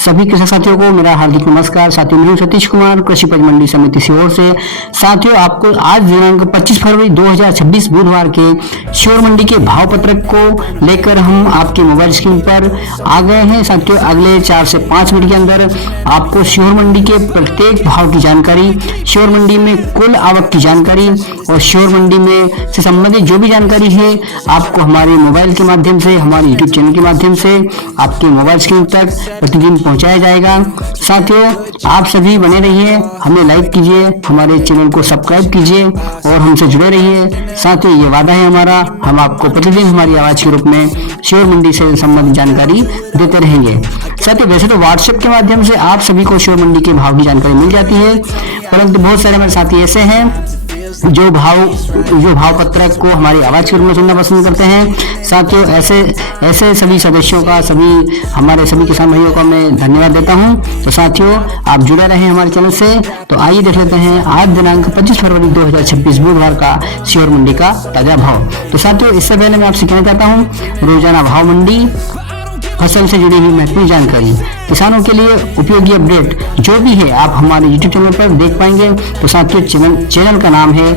सभी कृषक साथियों को मेरा हार्दिक नमस्कार। साथियों, मैं हूं सतीश कुमार, कृषि उपज मंडी समिति सीहोर से। साथियों, आपको आज दिनांक 25 फरवरी 2026 बुधवार के श्योर मंडी के भाव पत्रक को लेकर हम आपके मोबाइल स्क्रीन पर आ गए हैं। साथियों, अगले 4 से 5 मिनट के अंदर आपको श्योर मंडी के प्रत्येक भाव की जानकारी, श्योर मंडी में कुल आवक की जानकारी और श्योर मंडी में से संबंधित जो भी जानकारी है आपको हमारे मोबाइल के माध्यम से, हमारे यूट्यूब चैनल के माध्यम से आपके मोबाइल स्क्रीन तक प्रतिदिन पहुंचाया जाएगा। साथियों, आप सभी बने रहिए, हमें लाइक कीजिए, हमारे चैनल को सब्सक्राइब कीजिए और हमसे जुड़े रहिए। साथियों, ये वादा है हमारा, हम आपको प्रतिदिन हमारी आवाज के रूप में श्योर मंडी से संबंधित जानकारी देते रहेंगे। साथियों, वैसे तो व्हाट्सएप के माध्यम से आप सभी को श्योर मंडी के भाव की जानकारी मिल जाती है, परंतु बहुत सारे हमारे साथी ऐसे हैं जो भाव पत्रक को हमारी आवाज के रूप में सुनना पसंद करते हैं। साथियों, ऐसे सभी सदस्यों का, हमारे सभी किसान भाइयों का मैं धन्यवाद देता हूं। तो साथियों, आप जुड़े रहे हमारे चैनल से। तो आइए देख लेते हैं आज दिनांक 25 फरवरी 2026 बुधवार का श्योर मंडी का ताजा भाव। तो साथियों, इससे पहले मैं आपसे कहना चाहता हूँ, रोजाना भाव मंडी, फसल से जुड़ी हुई महत्वपूर्ण जानकारी, किसानों के लिए उपयोगी अपडेट जो भी है आप हमारे YouTube चैनल पर देख पाएंगे। तो साथियों, चैनल का नाम है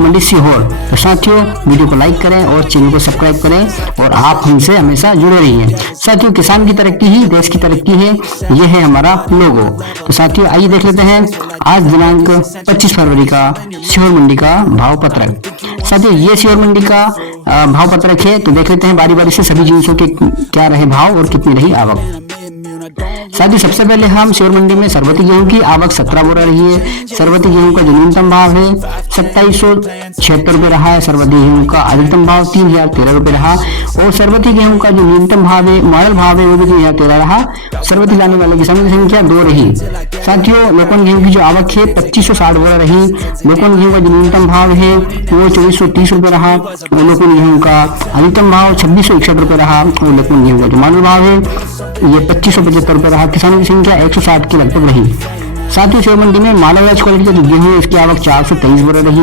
@मंडी सीहोर। तो साथियों, वीडियो को लाइक करें और चैनल को सब्सक्राइब करें और आप हमसे हमेशा जुड़े रहिए। साथियों, किसान की तरक्की ही देश की तरक्की है, ये है हमारा लोगो। तो साथियों, आइए देख लेते हैं आज दिनांक 25 फरवरी का श्योर मंडी का भाव पत्रक। साथियों, ये श्योर मंडी का भाव पत्रक है। तो देख लेते हैं बारी बारी से सभी जिनसों के क्या रहे भाव और कितनी रही आवक। साथियों, सबसे पहले हम श्योर मंडी में सरबती गेहूं की आवक 17 बोरा रही है। सरबती गेहूं का जो न्यूनतम भाव है 2776 रुपए रहा है। सरबती गेहूं का अधिकतम भाव 3013 रुपए रहा और सरबती गेहूं का जो न्यूनतम भाव है, मॉडल भाव है, वो भी 3013 रहा। सरबती लाने वाले किसानों की संख्या 2 रही। साथियों, लोकन गेहूं की जो आवक है 2560 बोरा रही। लोकन गेहूं का जो न्यूनतम भाव है वो 2430 रुपए रहा और लोकन गेहूं का अधिकतम भाव 2661 रुपए रहा और लोकन गेहूं का जो मॉडल भाव है ये 2575 रुपए रहा। किसानों की संख्या 160 की लगभग रही। साथियों, श्योर मंडी में मालवराज क्वालिटी का जो गेहूं है इसकी आवक 423 बोरा रही।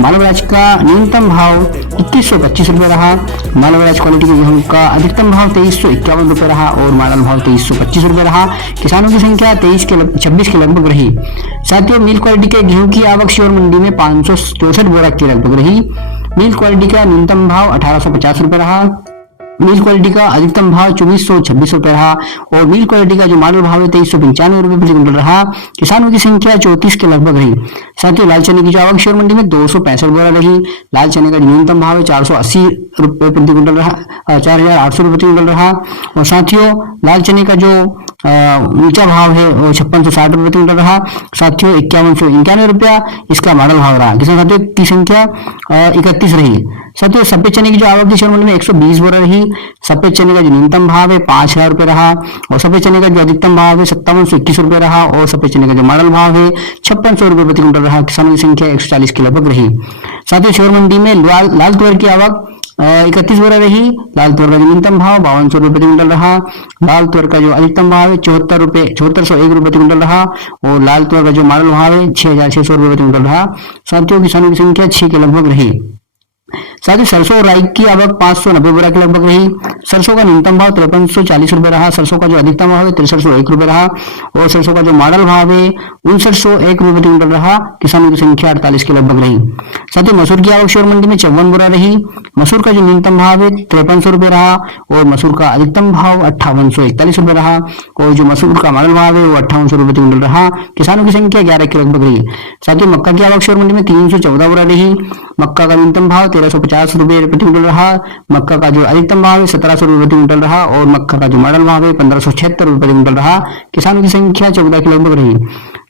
मालवराज का न्यूनतम भाव 2125 रुपए रहा। मालवराज क्वालिटी के गेहूं का अधिकतम भाव 2351 रुपए रहा और मॉडल भाव 2325 रुपए रहा। किसानों की संख्या 26 के लगभग रही। साथियों, मिल क्वालिटी के गेहूं की आवक श्योर मंडी में 564 बोरा के लगभग रही। मिल क्वालिटी का न्यूनतम भाव 1850 रुपए रहा। मिल क्वालिटी का अधिकतम भाव 2426 रुपए रहा और मिल क्वालिटी का जो मॉडल भाव है 2395 रुपए प्रति क्विंटल रहा। किसानों की संख्या 34 के लगभग रही। साथियों, लाल चने की जो आवक श्योर मंडी में 265 बोरा रही। लाल चने का जो न्यूनतम भाव है 480 रुपए प्रति क्विंटल रहा, 4800 रुपए प्रति क्विंटल रहा और साथियों, लाल चने का जो ऊंचा भाव है वो 5660 रुपए प्रति क्विंटल रहा। साथियों, 5191 रुपया इसका मॉडल भाव रहा। साथियों की संख्या 31 रही। साथियों, सफेद चने की जो आवक श्योर मंडी में 120 बोरा रही। सफेद चने का जो न्यूनतम भाव है 5000 रुपए रहा और सफेद चने का जो अधिकतम भाव है 5721 रुपए रहा और सफेद चने का जो मॉडल भाव है 5600 रुपए प्रति क्विंटल रहा। किसानों की संख्या 140 के लगभग रही। साथियों, श्योर मंडी में लाल तुअर की आवक 31 बोरा रही। लाल तुअर का जो न्यूनतम भाव 5200 रुपए प्रति क्विंटल रहा। लाल तुअर का जो अधिकतम भाव है 7401 रुपए प्रति क्विंटल रहा और लाल तुअर का जो मॉडल भाव है 6600 रुपए प्रति क्विंटल रहा। साथियों, किसानों की संख्या 6 के लगभग रही। साथ ही सरसों और राई की आवक 590 बोरा के लगभग रही। सरसों का न्यूनतम भाव 5340 रुपए रहा। सरसों का जो अधिकतम भाव है 6301 रुपए रहा और सरसों का जो मॉडल भाव है 5901 रुपए प्रति क्विंटल रहा। किसानों की संख्या 48 के लगभग रही। साथ ही मसूर की आवक श्योर मंडी में 54 बोरा रही। मसूर का जो न्यूनतम भाव है 5300 रुपए रहा और मसूर का अधिकतम भाव 5841 रुपए रहा और जो मसूर का मॉडल भाव है वो 5800 रुपए प्रति क्विंटल रहा। किसानों की संख्या 11 के लगभग रही। साथ ही मक्का की आवक श्योर मंडी में 314 बोरा रही। मक्का का न्यूनतम भाव 1350 रुपए प्रति क्विंटल रहा। मक्का का जो अधिकतम भाव है 1700 रुपए प्रति क्विंटल रहा और मक्का का जो मॉडल भाव है 1576 रुपए प्रति क्विंटल रहा। किसानों की संख्या 14 के लगभग रही।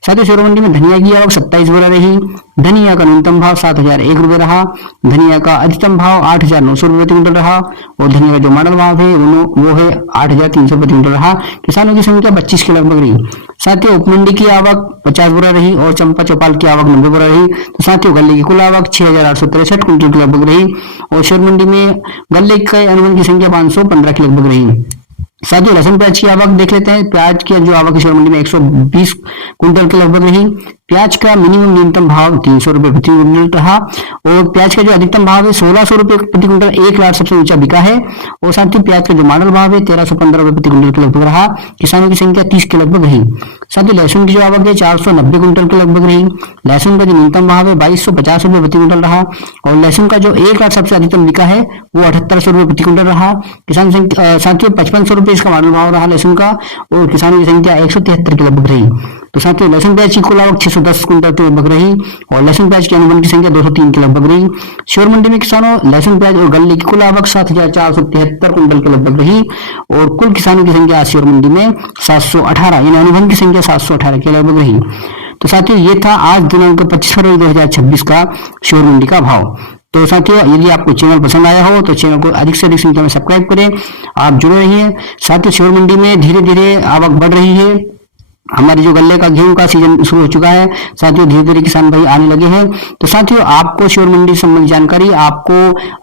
साथ ही श्योर मंडी में धनिया की आवक 27 बोरा रही। धनिया का न्यूनतम भाव 7001 रुपए रहा। धनिया का अधिकतम भाव 8900 रुपए प्रति क्विंटल रहा और धनिया का जो मॉडल भाव है वो है 8300 प्रति क्विंटल रहा। किसानों की संख्या 25 के लगभग रही। साथियों, उपमंडी की आवक 50 बोरा रही और चंपा चौपाल की आवक 90 बोरा रही। तो साथियों, गल्ले की कुल आवक 6863 क्विंटल के लगभग रही और श्योर मंडी में गल्ले के अनुमान की संख्या 515 के लगभग रही। साथियों, लहसुन प्याज की आवक देख लेते हैं। प्याज की जो आवक श्योर मंडी में 120 कुंटल के लगभग रही। प्याज का मिनिमम न्यूनतम भाव 300 रुपए प्रति क्विंटल रहा और प्याज का जो अधिकतम भाव है 1600 रुपए प्रति क्विंटल, एक लाख सबसे ऊंचा बिका है। और साथ ही प्याज का जो मॉडल भाव है 1315 रुपए प्रति क्विंटल के लगभग रहा। किसानों की संख्या 30 के लगभग रही। साथ ही लहसुन की जो आवक है 490 क्विंटल के लगभग रही। लहसुन का जो न्यूनतम भाव है 2250 रुपए प्रति क्विंटल रहा और लहसुन का जो एक लाख सबसे अधिकतम बिका है वो 7800 रुपए प्रति क्विंटल रहा। किसान साथियों 5500 रुपए इसका मॉडल भाव रहा लहसुन का और किसानों की संख्या 173 के लगभग रही। तो साथियों लहसुन प्याज की कुल आवक 610 क्विंटल के लगभग रही और लहसुन प्याज के अनुमान की संख्या 203 के लगभग रही। श्योर मंडी में किसानों लहसुन प्याज और गल्ले की कुल आवक 7473 क्विंटल के लगभग रही और कुल किसानों की संख्या श्योर मंडी में 718 यानी अनुबंध की संख्या 718 के लगभग रही। तो साथियों ये था आज दिनांक 25 फरवरी 2026 का श्योर मंडी का भाव। तो साथियों यदि आपको चैनल पसंद आया हो तो चैनल को अधिक से अधिक संख्या में सब्सक्राइब करें, आप जुड़े रहिए। साथियों श्योर मंडी में धीरे धीरे आवक बढ़ रही है। हमारी जो गल्ले का गेहूं का सीजन शुरू हो चुका है, साथियों धीरे धीरे किसान भाई आने लगे हैं। तो साथियों आपको श्योर मंडी संबंधी जानकारी आपको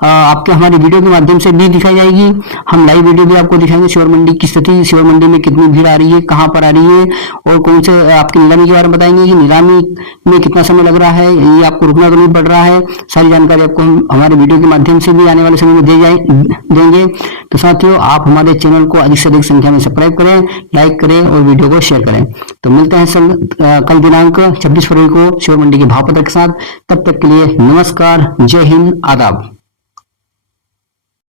आपके हमारी वीडियो के माध्यम से भी दिखाई जाएगी। हम लाइव वीडियो भी आपको दिखाएंगे श्योर मंडी की स्थिति, श्योर मंडी में कितनी भीड़ आ रही है, कहाँ पर आ रही है और कौन से आपकी नीलामी के बारे में बताएंगे कि नीलामी में कितना समय लग रहा है, ये आपको रुकना तो नहीं पड़ रहा है। सारी जानकारी आपको हम हमारे वीडियो के माध्यम से भी आने वाले समय में देंगे। तो साथियों आप हमारे चैनल को अधिक से अधिक संख्या में सब्सक्राइब करें, लाइक करें और वीडियो को शेयर करें। तो मिलते हैं कल दिनांक 26 फरवरी को श्योर मंडी के भाव पत्र के साथ। तब तक के लिए नमस्कार, जय हिंद, आदाब।